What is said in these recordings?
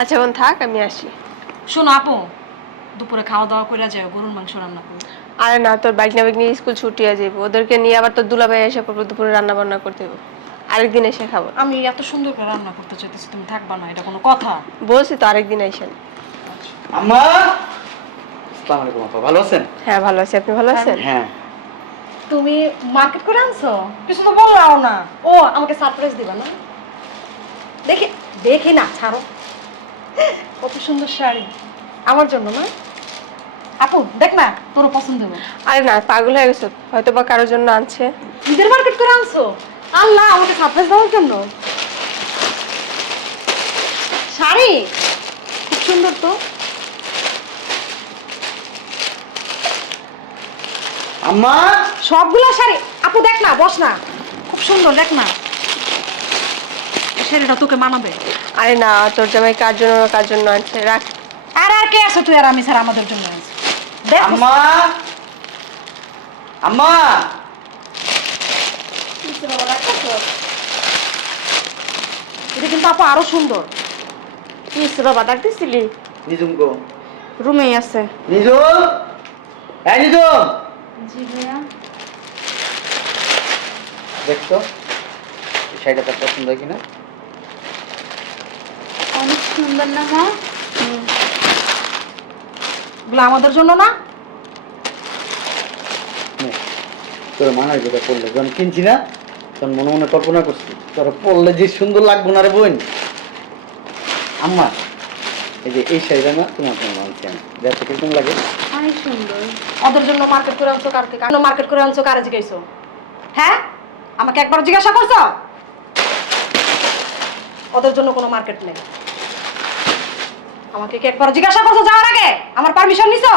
আচ্ছা বোন থাক আমি আসি। শোনো আপু দুপুরে খাওয়া দাওয়া করে যাও গরুর মাংস রান্না করো আরে না তোর বাইক না বাইক নিয়ে স্কুল ছুটি হয়ে যাব ওদেরকে নিয়ে আবার তোর দুলাভাই এসে পড়ব দুপুরে রান্না বান্না করতে হবে। আরেকদিন এসে খাব। আমি এত সুন্দর করে রান্না করতে চাইতেছি তুমি থাকবা না এটা কোনো কথা। বলছি তো আরেকদিন আইসেন আম্মা! আসসালামু আলাইকুম আপা। ভালো আছেন? হ্যাঁ ভালো আছি। আপনি ভালো আছেন? হ্যাঁ। তুমি মার্কেট করে আনছো? কিছু তো বললাও না। ও আমাকে সারপ্রাইজ দিবা না। দেখি দেখি না ছাড়ো। কত সুন্দর শাড়ি। আমার জন্য না? আপু দেখ না তোর পছন্দ হবে। আরে না পাগল হয়ে গেছো। হয়তো বা কারোর জন্য আনছে। ঈদের মার্কেট করে আনছো? আল্লাহ আমাকে সারপ্রাইজ দেওয়ার জন্য। শাড়ি? খুব সুন্দর তো। আম্মা! সবগুলো শাড়ি। আপু দেখ না বস না। খুব সুন্দর দেখ না। শাড়িটা তোকে মানাবে? আরে না তোর জামাই কার জন্য কার জন্য আনছে? রাখ। আর আর কে আছে তুই আর আমি স্যার আমাদের জন্য আছে দেখ। আম্মা! আম্মা! এটা কিন্তু আপু আরও সুন্দর। কি হচ্ছে বাবা ডাক দিছিলি? নিজুম গো। রুমেই আছে। নিজুম এই নিজুম জি ভাইয়া। দেখছ? শাড়িটা তার পছন্দ কিনা? সুন্দর না মা এগুলো আমাদের জন্য না? তোর মানার পড়লে যখন কিনছি না তখন মনে মনে কল্পনা করছি তোর পড়লে যে সুন্দর লাগবো না রে বোন। আম্মা এই যে এই শাড়িটা না তোমার জন্য আনছি আমি। দেখো কীরকম লাগে। অনেক সুন্দর। ওদের জন্য মার্কেট করে আনছো কারকে কেন মার্কেট করে আনছো কারে জিজ্ঞাসো? হ্যাঁ? আমাকে একবার জিজ্ঞাসা করছ? ওদের জন্য কোনো মার্কেট নেই। আমাকে কি একবার জিজ্ঞাসা করছ যাওয়ার আগে? আমার পারমিশন নিছো?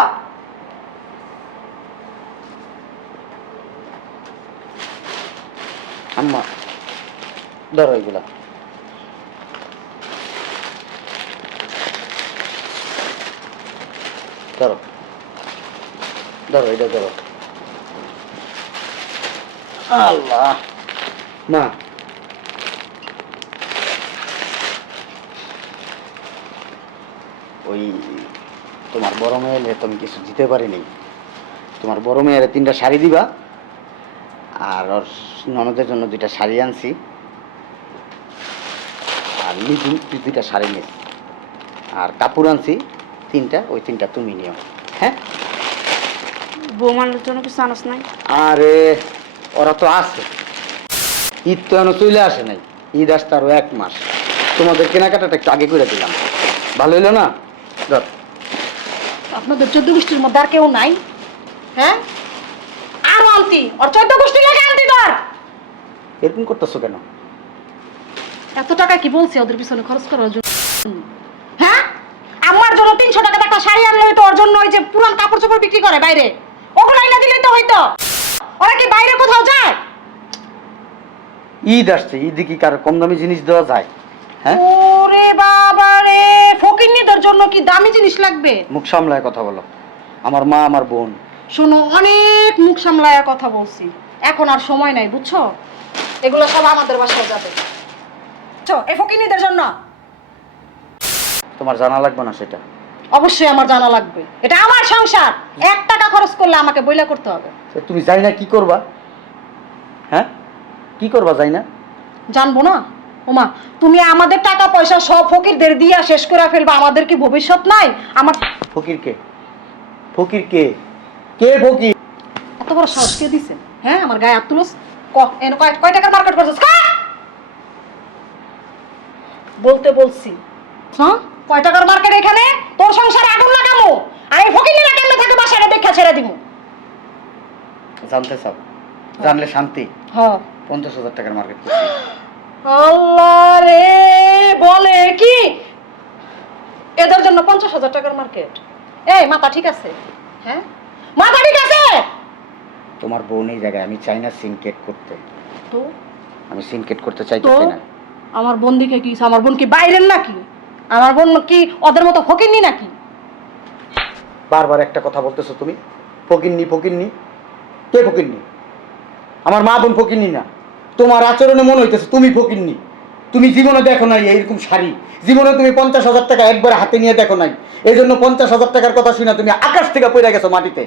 আম্মা ধরো এগুলা। ধরো। ধরো এটা ধরো। আল্লাহ। মা ওই তোমার বড় মেয়েলে তুমি কিছু দিতে পারিনি। তোমার বড় মেয়ের তিনটা শাড়ি দিবা আর ওর ননদের জন্য দুইটা শাড়ি আনছি। আর লিজু তুই দুইটা শাড়ি নিস। আর কাপড় আনছি তিনটা ওই তিনটা তুমি নিও। হ্যাঁ? বৌমানোর জন্য কিছু আনস নাই? আরে ওরা তো আছে। ঈদ তো এখনও চলে আসে নাই। ঈদ আসতে আরও এক মাস। তোমাদের কেনাকাটাটা একটু আগে করে দিলাম। ভালো হইল না? ধর। আপনাদের চোদ্দ গোষ্ঠীর মধ্যে আর কেউ নাই? হ্যাঁ? আরও আনতি। ওর চোদ্দ গোষ্ঠী লাগে আনতি তোর এরকম করতেছো কেন? এত টাকা কি বলছি ওদের পিছনে খরচ করার জন্য? হ্যাঁ? আমার জন্য তিনশো টাকা একটা শাড়ি আনলে হয়তো ওর জন্য ওই যে পুরান কাপড় চোপড় বিক্রি করে বাইরে। ওগুলো না দিলেই তো হইতো। ওরা কি বাইরে কোথাও যায়? ঈদ আসছে ঈদে কি কারও কম দামি জিনিস দেওয়া যায়? হ্যাঁ? ওরে বাবা ফকিন্নিদের জন্য কি দামি জিনিস লাগবে? মুখ সামলায় কথা বলো। আমার মা আমার বোন। শোনো অনেক মুখ সামলায়া কথা বলছি। এখন আর সময় নাই বুঝছ? এগুলো সব আমাদের বাসায় যাবে। বুঝছ এই ফকিন্নিদের জন্য। তোমার জানা লাগবে না সেটা? অবশ্যই আমার জানা লাগবে। এটা আমার সংসার। এক টাকা খরচ করলে আমাকে বইলা করতে হবে। তো তুমি যাই না কি করবা? হ্যাঁ? কি করবা যাই না জানব না? ওমা তুমি আমাদের টাকা পয়সা সব ফকিরদের দিয়া শেষ করে ফেলবা আমাদের কি ভবিষ্যৎ নাই? আমার ফকির কে? ফকির কে? কে ফকির? এত বড় সাহস কে দিছে? হ্যাঁ আমার গায়ে হাত তুলস। ক- এনে কয় কয় টাকার মার্কেট করছিস? কা? বলতে বলছি। হ্যাঁ? কয় টাকার মার্কেট এখানে? তোর সংসারে আগুন লাগামো। আর এই ফকিররা কেমনে থাকে বাসাটা দেখা ছেড়ে দিমু? জানতে চাও? জানলে শান্তি? হ্যাঁ। পঞ্চাশ হাজার টাকার মার্কেট করছি। আল্লাহ রে বলে কি? এদের জন্য পঞ্চাশ হাজার টাকার মার্কেট এই মাথা ঠিক আছে? হ্যাঁ? মাথা ঠিক আছে? তোমার বোন এই জায়গায় আমি চাই না সিনকেট করতে। তো? আমি সিনকেট করতে চাইতেছি না। আমার বোন দিকে কি আমার বোন কি বাইরের নাকি? আমার বোন কি ওদের মতো ফকিরনি নাকি? বারবার একটা কথা বলতেছো তুমি? ফকিরনি ফকিরনি কে ফকিরনি আমার মা বোন ফকিরনি না। তোমার আচরণে মনে হইতেছে তুমি ফকিরনি তুমি জীবনে দেখো নাই এইরকম শাড়ি। জীবনে তুমি পঞ্চাশ হাজার টাকা একবার হাতে নিয়ে দেখো নাই। এই জন্য পঞ্চাশ হাজার টাকার কথা শুনে তুমি আকাশ থেকে পড়ে গেছো মাটিতে।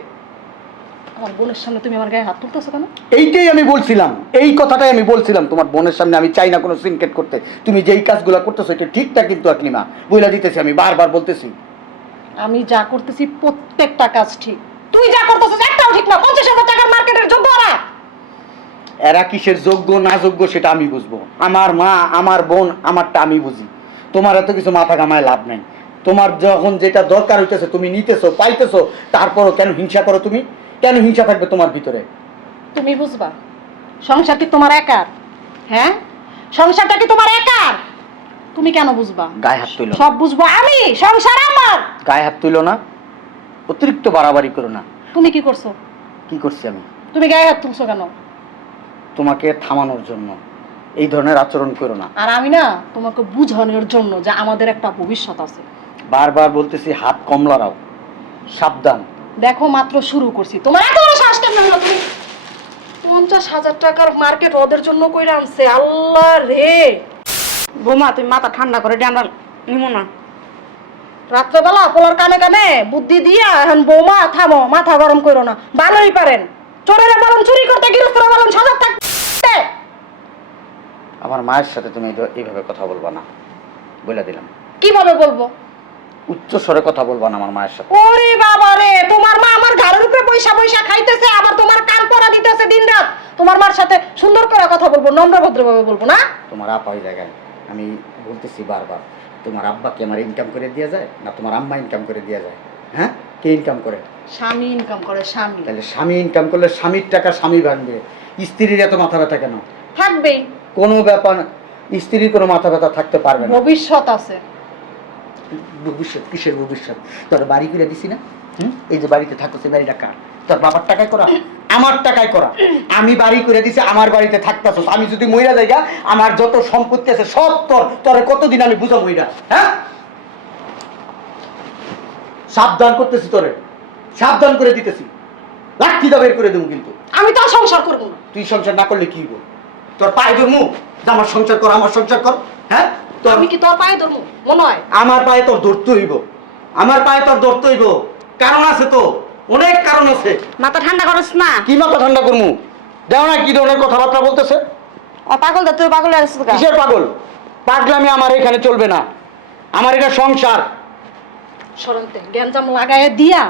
আমার বোনের সামনে তুমি আমার গায়ে হাত তুলতেছো কেন? এইটাই আমি বলছিলাম। এই কথাটাই আমি বলছিলাম তোমার বোনের সামনে। আমি চাই না কোনো সিনকেট করতে। তুমি যেই কাজগুলো করতেছো এটা ঠিকঠাক কিন্তু আকলিমা বইলা দিতেছি আমি বারবার বলতেছি। আমি যা করতেছি প্রত্যেকটা কাজ ঠিক। তুই যা করতেছিস একটাও ঠিক না। পঞ্চাশ হাজার টাকার মার্কেটের যোগ্য ওরা এরা কিসের যোগ্য না যোগ্য সেটা আমি বুঝব। আমার মা আমার বোন আমারটা আমি বুঝি। তোমার এত কিছু মাথা কামায় লাভ নাই। তোমার যখন যেটা দরকার হইতেছে তুমি নিতেছো পাইতেছো তারপরও কেন হিংসা করো তুমি? কেন হিংসা থাকবে তোমার ভিতরে? তুমি বুঝবা সংসার কি তোমার একার? হ্যাঁ? সংসারটা কি তোমার একার? তুমি কেন বুঝবা? গায়ে হাত তুলো। সব বুঝব আমি সংসার আমার। গায়ে হাত তুলো না অতিরিক্ত বাড়াবাড়ি করো না। তুমি কি করছ? কি করছি আমি? তুমি গায়ে হাত তুলছো কেন? তোমাকে থামানোর জন্য। এই ধরনের আচরণ করো না। আর আমি না তোমাকে বুঝানোর জন্য যে আমাদের একটা ভবিষ্যৎ আছে। বারবার বলতেছি হাত কম লড়াও। সাবধান। দেখো মাত্র শুরু করছি। তোমার এত বড় শ্বাস কেমন হলো তুমি? পঞ্চাশ হাজার টাকার মার্কেট ওদের জন্য কইরা আনছে। আল্লাহ রে! বৌমা তুমি মাথা ঠান্ডা করে আমরা নিমো না। রাত্রেবেলা পোলার কানে কানে বুদ্ধি দিয়া এখন বৌমা থামো মাথা গরম করো না। ভালোই পারেন। চোরেরা বলেন চুরি করতে গৃহস্থরা বলেন সজাগ থাকতে আমার মায়ের সাথে তুমি এই- এইভাবে কথা বলবা না। বলে দিলাম। কীভাবে বলব? উচ্চ স্বরে কথা বলবা না আমার মায়ের সাথে। ওরে বাবা রে তোমার মা আমার ঘরের উপরে পয়সা পয়সা খাইতেছে আবার তোমার কান পরা দিতেছে দিনরাত। তোমার মার সাথে সুন্দর করে কথা বলব নম্র ভদ্রভাবে বলব না? তোমার আপা ওই জায়গায় আমি বলতেছি বারবার তোমার আব্বা কি আমার ইনকাম করে দেওয়া যায় না তোমার আম্মা ইনকাম করে দেওয়া যায়? হ্যাঁ? কে ইনকাম করে? স্বামী ইনকাম করে স্বামী। তাহলে স্বামী ইনকাম করলে স্বামীর টাকা স্বামী ভাঙবে। স্ত্রীর এত মাথা ব্যথা কেন? থাকবেই। কোনো ব্যাপার। স্ত্রীর কোনো মাথা ব্যথা থাকতে পারবে না। ভবিষ্যৎ আছে। ভবিষ্যৎ কিসের ভবিষ্যৎ? তোর বাড়ি করে দিছি না? হুম? এই যে বাড়িতে থাকো সে বাড়িটা কার? তোর বাবার টাকায় করা? আমার টাকায় করা? আমি বাড়ি করে দিছি আমার বাড়িতে থাকতেছ আমি যদি মহিলা জায়গা আমার যত সম্পত্তি আছে সব তোর। তোরে কতদিন আমি বুঝো মহিলা হ্যাঁ? সাবধান করতেছি তোরে। সাবধান করে দিতেছি। লাঠি দা বের করে দেবো কিন্তু। আমি তো সংসার করব তুই সংসার না করলে কি হইব? তোর পায়ে ধরমু? যে আমার সংসার কর আমার সংসার কর। হ্যাঁ? তোর আমি কি তোর পায়ে ধরবো মনে হয়। আমার পায়ে তোর ধরতে হইব। আমার পায়ে তোর ধরতে হইব। কারণ আছে তো। অনেক কারণ আছে। মাথা ঠান্ডা করস না। কি মাথা ঠান্ডা করমু? দেও না কি ধরনের কথাবার্তা বলতেছে। ও পাগল দা তুই পাগল আসছিস গা। কিসের পাগল? পাগলামি আমার এখানে চলবে না। আমার এটা সংসার। সরন্তে গ্যাঞ্জাম লাগায় দিয়া।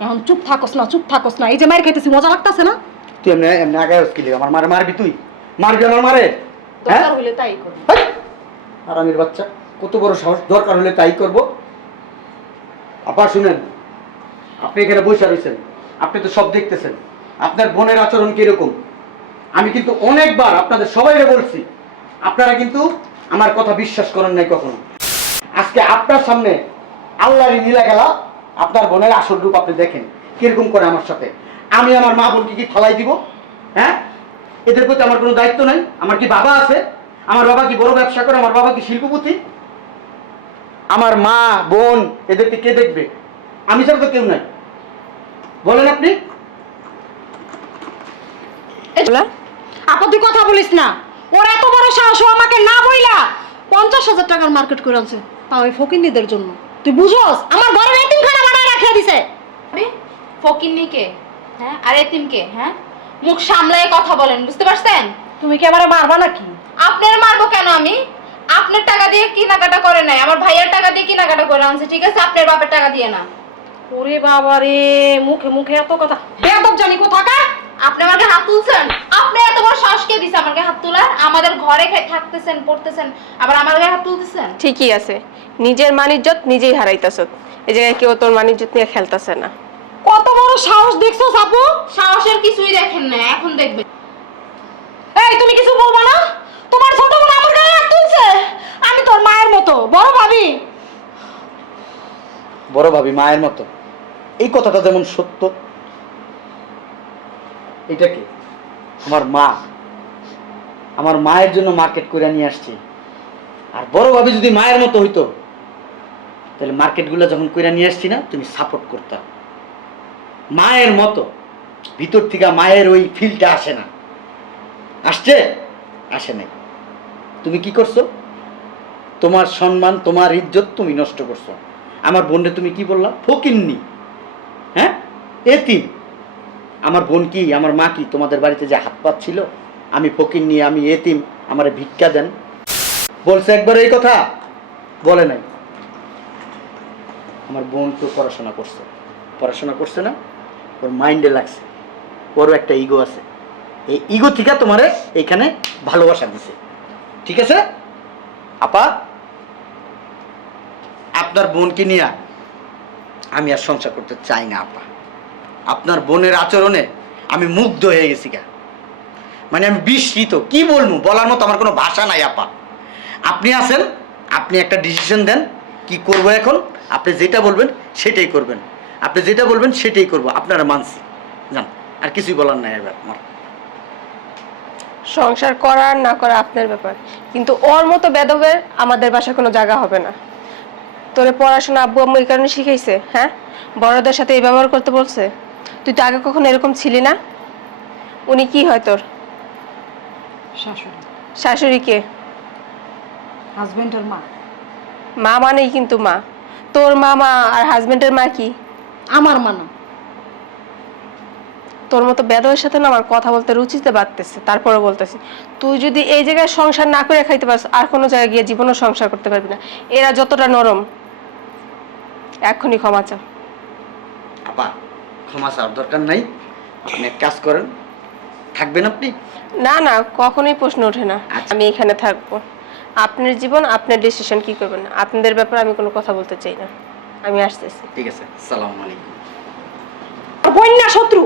এখন চুপ থাকস না চুপ থাকস না। এই যে মায়ের খাইতেছি মজা লাগতাছে না? তুই এমনি এমনি আগে কি আমার মারে মারবি তুই? মারবি আমার মারে? হ্যাঁ? দরকার তাই করবি। আরামের বাচ্চা কত বড় সাহস দরকার হলে তাই করব। আপা শুনেন আপনি এখানে বসে রয়েছেন আপনি তো সব দেখতেছেন। আপনার বোনের আচরণ কীরকম? আমি কিন্তু অনেকবার আপনাদের সবাইকে বলছি আপনারা কিন্তু আমার কথা বিশ্বাস করেন নাই কখনো। আজকে আপনার সামনে আল্লাহরই নীলা গেলা আপনার বোনের আসল রূপ আপনি দেখেন। কীরকম করে আমার সাথে? আমি আমার মা বোনকে কি ফালাই দিব? হ্যাঁ? এদের প্রতি আমার কোনো দায়িত্ব নাই। আমার কি বাবা আছে? আমার বাবা কি বড় ব্যবসা করে? আমার বাবা কি শিল্পপতি? আমার মা বোন এদেরকে কে দেখবে? আমি ছাড়া তো কেউ নাই। বলেন আপনি। আপত্তি কথা বলিস না। ওর এত বড় সাহস আমাকে না বইলা পঞ্চাশ হাজার টাকার মার্কেট করে আনছে। তাও ওই ফকিন্নিদের জন্য। তুই বুঝোস আমার ঘরের এতিম খানা বানায় রাখিয়ে দিছে। আরে ফকিন্নিকে? হ্যাঁ আর এতিমকে? হ্যাঁ? মুখ সামলায় কথা বলেন বুঝতে পারছেন? তুমি কি আমার মারবা নাকি? আপনার মারবো কেন আমি? আপনার টাকা দিয়ে কেনাকাটা করে নাই আমার ভাইয়ের টাকা দিয়ে কেনাকাটা করে আনছে ঠিক আছে? আপনার বাপের টাকা দিয়ে না। ওরে বাবা রে মুখে মুখে এত কথা। বেদব জানি কোথাকার? আপনি আমাকে হাত তুলছেন? আপনি এত বড় সাহস কে দিছে আমাকে হাত তোলার? আমাদের ঘরে খে- থাকতেছেন পড়তেছেন আবার আমার গায়ে হাত তুলতেছেন? ঠিকই আছে। নিজের মানিজ্জত নিজেই হারাইতাছ। এই জায়গায় কেউ তোর মানিজ্জত নিয়ে খেলতাছে না। কত বড় সাহস দেখছ সাপু? সাহসের কিছুই দেখেন না এখন দেখবেন। এই তুমি কিছু বলবা না? তোমার ছোট বোন আমার গায়ে হাত তুলছে। আমি তোর মায়ের মতো বড় ভাবি। বড় ভাবি মায়ের মতো। এই কথাটা যেমন সত্য এটা কি? আমার মা আমার মায়ের জন্য মার্কেট করে নিয়ে আসছি। আর বড় ভাবি যদি মায়ের মতো হইতো তাহলে মার্কেটগুলো যখন কইরা নিয়ে আসছি না তুমি সাপোর্ট করতা। মায়ের মতো। ভিতর থেকে মায়ের ওই ফিলটা আসে না। আসছে? আসে নাই। তুমি কি করছ? তোমার সম্মান, তোমার ইজ্জত তুমি নষ্ট করছ। আমার বোনরে তুমি কি বললা? ফকিন্নি। হ্যাঁ? এতিম আমার বোন কি, আমার মা কি তোমাদের বাড়িতে যে হাত পাত ছিল? আমি ফকিন্নি, আমি এতিম, আমার ভিক্ষা দেন। বলছে একবার এই কথা? বলে নাই। আমার বোন তো পড়াশোনা করছে। পড়াশোনা করছে না? ওর মাইন্ডে লাগছে। ওরও একটা ইগো আছে। এই ইগো থেকে তোমারে এইখানে ভালোবাসা দিছে। ঠিক আছে? আপা, আপনার বোনকে নিয়ে আমি আর সংসার করতে চাই না, আপা। আপনার বোনের আচরণে আমি মুগ্ধ হয়ে গেছি গা। মানে আমি বিস্মিত। কি বলব? বলার মতো আমার কোনো ভাষা নাই, আপা। আপনি আছেন, আপনি একটা ডিসিশন দেন, কি করব এখন? আপনি যেটা বলবেন, সেটাই করবেন। আপনি যেটা বলবেন সেটাই করব আপনারা মানছি। জান আর কিছুই বলার নাই এবার আমার সংসার করা আর না করা আপনার ব্যাপার। কিন্তু ওর মতো বেদবের আমাদের বাসায় কোনো জায়গা হবে না। তোরে পড়াশোনা আব্বু আম্মু এই কারণে শিখাইছে হ্যাঁ? বড়দের সাথে এই ব্যবহার করতে বলছে। তুই তো আগে কখনো এরকম ছিলি না? উনি কি হয় তোর? শাশুড়ি। শাশুড়িকে হাজবেন্ডের মা। মা মানেই কিন্তু মা। তোর মামা আর হাজবেন্ডের মা কি? আমার মা না তোর মতো বেদবের সাথে না আমার কথা বলতে রুচিতে বাড়তেছে তারপরে বলতেছি তুই যদি এই জায়গায় সংসার না করে খাইতে পারস আর কোনো জায়গায় গিয়ে জীবনও সংসার করতে পারবি না। এরা যতটা নরম এখনই ক্ষমা চাও। আপা ক্ষমা চাওয়ার দরকার নাই। আপনি এক কাজ করেন থাকবেন আপনি? না না কখনোই প্রশ্ন ওঠে না। আচ্ছা। আমি এখানে থাকব। আপনার জীবন আপনার ডিসিশন কি করবেন আপনাদের ব্যাপারে আমি কোনো কথা বলতে চাই না। আমি আসতেছি। ঠিক আছে সালাম আলাইকুম। বন্যা শত্রু!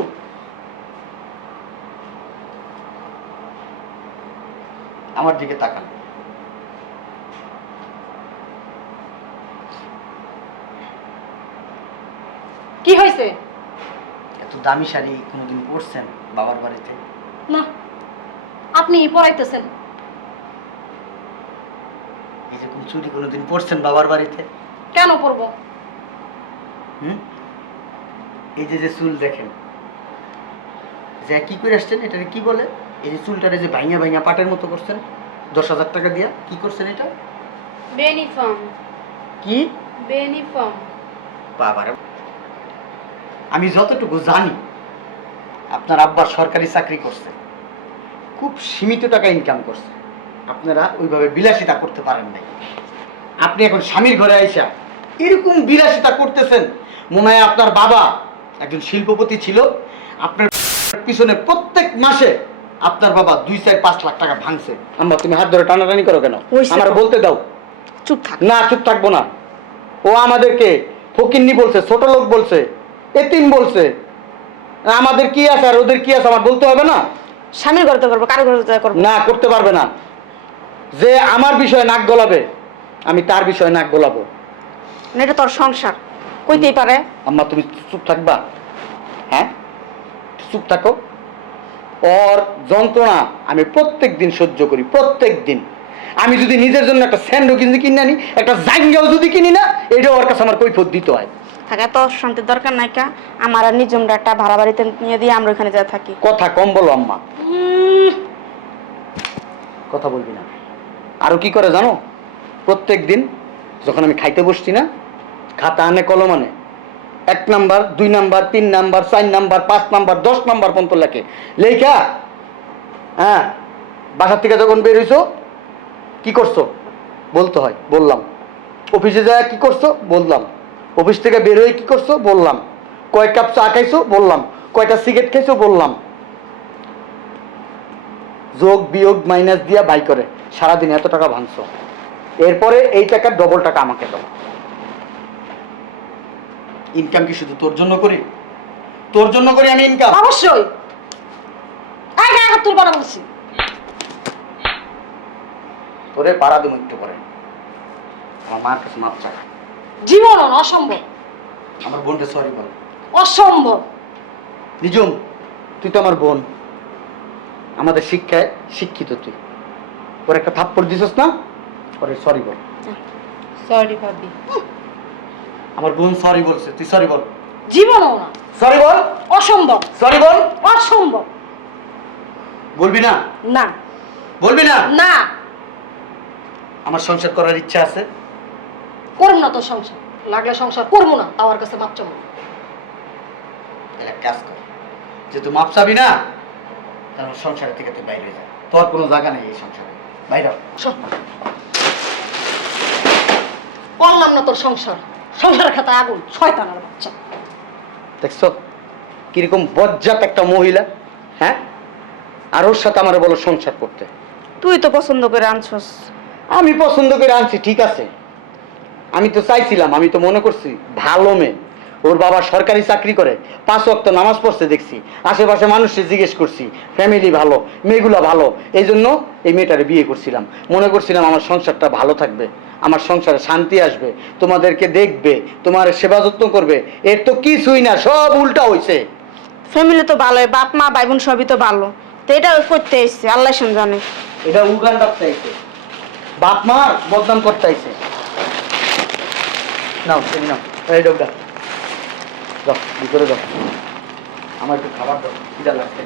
আমার দিকে তাকান। কি হয়েছে? এত দামি শাড়ি কোনোদিন পরছেন বাবার বাড়িতে? না আপনি পড়াইতেছেন এরকম চুরি কোনোদিন পরছেন বাবার বাড়িতে? কেন পড়ব হুম? এই যে যে চুল দেখেন যে কি করে আসছেন এটাকে কি বলে? এই যে চুলটারে যে ভাইঙা ভাইঙা পাটের মতো করছেন দশ হাজার টাকা দিয়া কি করছেন এটা? বেনিফর্ম কি? বেনিফর্ম বাবারে আমি যতটুকু জানি আপনার আব্বা সরকারি চাকরি করছে খুব সীমিত টাকা ইনকাম করছে। আপনারা ওইভাবে বিলাসিতা করতে পারেন নাই। আপনি এখন স্বামীর ঘরে আইসা এরকম বিলাসিতা করতেছেন মনে হয় আপনার বাবা একজন শিল্পপতি ছিল আপনার পিছনে প্রত্যেক মাসে আপনার বাবা দুই চার পাঁচ লাখ টাকা ভাঙছে। আম্মা তুমি হাত ধরে টানাটানি করো কেন? আমার বলতে দাও। চুপ থাক। না চুপ থাকব না। ও আমাদেরকে ফকিন্নি বলছে ছোট লোক বলছে এতিম বলছে। আমাদের কি আছে আর ওদের কি আছে আমার বলতে হবে না? স্বামীর ঘরে তো করব কারও ঘরে করব না। করতে পারবে না। যে আমার বিষয়ে নাক গলাবে আমি তার বিষয়ে নাক গলাবো। না এটা তোর সংসার। কইতেই পারে। আম্মা তুমি চুপ থাকবা। হ্যাঁ? চুপ থাকো। ওর যন্ত্রণা আমি প্রত্যেক দিন সহ্য করি প্রত্যেক দিন। আমি যদি নিজের জন্য একটা স্যান্ডো কিনে কিনে আনি একটা জাঙ্গাও যদি কিনি না এটা ওর কাছে আমার কৈফত দিতে হয়। থাকা তো শান্তির দরকার নাই কা। আমার আর নিজমটা একটা ভাড়া বাড়িতে নিয়ে দিয়ে আমরা ওখানে যা থাকি। কথা কম বলো আম্মা। কথা বলবি না। আরও কি করে জানো? প্রত্যেক দিন যখন আমি খাইতে বসছি না খাতা আনে, কলম আনে। এক নাম্বার, দুই নাম্বার, তিন নাম্বার, চার নাম্বার, পাঁচ নাম্বার, দশ নাম্বার পর্যন্ত লেখে। লেখা হ্যাঁ? বাসার থেকে যখন বের হইছো, কি করছ? বলতে হয়, বললাম। অফিসে যায় কি করছ? বললাম। অফিস থেকে বের হয়ে কি করছ? বললাম। কয় কাপ চা খাইছো? বললাম। কয়টা সিগারেট খাইছো? বললাম। যোগ, বিয়োগ, মাইনাস দিয়া বাই করে। সারাদিন এত টাকা ভাঙছো। এরপরে এই টাকার ডবল টাকা আমাকে দাও। ইনকাম কি শুধু তোর জন্য করি? তোর জন্য করি আমি ইনকাম অবশ্যই। এই গায়ে হাত তুলবা না বলছি। তোরে পাড়া দেবো একটু করে আমার মার কাছে মাপ চাই। জীবন অসম্ভব। আমার বোনকে সরি বল। অসম্ভব। নিজুম তুই তো আমার বোন। আমাদের শিক্ষায় শিক্ষিত তুই। ওর একটা থাপ্পড় দিছিস না? ওরে সরি বল। সরি ভাবি। আমার বোন সরি বলছে তুই সরি বল। জীবনও না। সরি বল। অসম্ভব। সরি বল। অসম্ভব। বলবি না? না। বলবি না? না। আমার সংসার করার ইচ্ছা আছে। করব না তোর সংসার। লাগলে সংসার করব না তাওয়ার কাছে মাপ চাবো এক কাজ কর যেহেতু মাপ চাবি না তাহলে সংসারের থেকে তুই বাইরে যা। তোর কোনো জায়গা নেই এই সংসারে। বাইরে। করলাম না তোর সংসার। সংসারের খাতায় আগুন শয়তানের বাচ্চা। দেখছ? কীরকম বজ্জাত একটা মহিলা হ্যাঁ? আর ওর সাথে আমার বলো সংসার করতে। তুই তো পছন্দ করে আনছস। আমি পছন্দ করে আনছি ঠিক আছে। আমি তো চাইছিলাম আমি তো মনে করছি ভালো মেয়ে। ওর বাবা সরকারি চাকরি করে পাঁচ ওয়াক্ত নামাজ পড়ছে দেখছি। আশেপাশে মানুষকে জিজ্ঞেস করছি ফ্যামিলি ভালো মেয়েগুলো ভালো? এই জন্য এই মেয়েটারে বিয়ে করছিলাম। মনে করছিলাম আমার সংসারটা ভালো থাকবে। আমার সংসারে শান্তি আসবে তোমাদেরকে দেখবে তোমার সেবা যত্ন করবে। এর তো কিছুই না সব উল্টা হইছে। ফ্যামিলি তো ভালোই বাপ মা ভাই বোন সবই তো ভালো। তো এটা ওই করতে এসছে আল্লাহ শুন জানে। এটা উগান্ডার চাইছে বাপ মার বদনাম করতে আইছে নাও তুমি নাও। এই ডোকটা যাও ভিতরে যাও। আমার একটু খাবার দাও। খিদা লাগছে।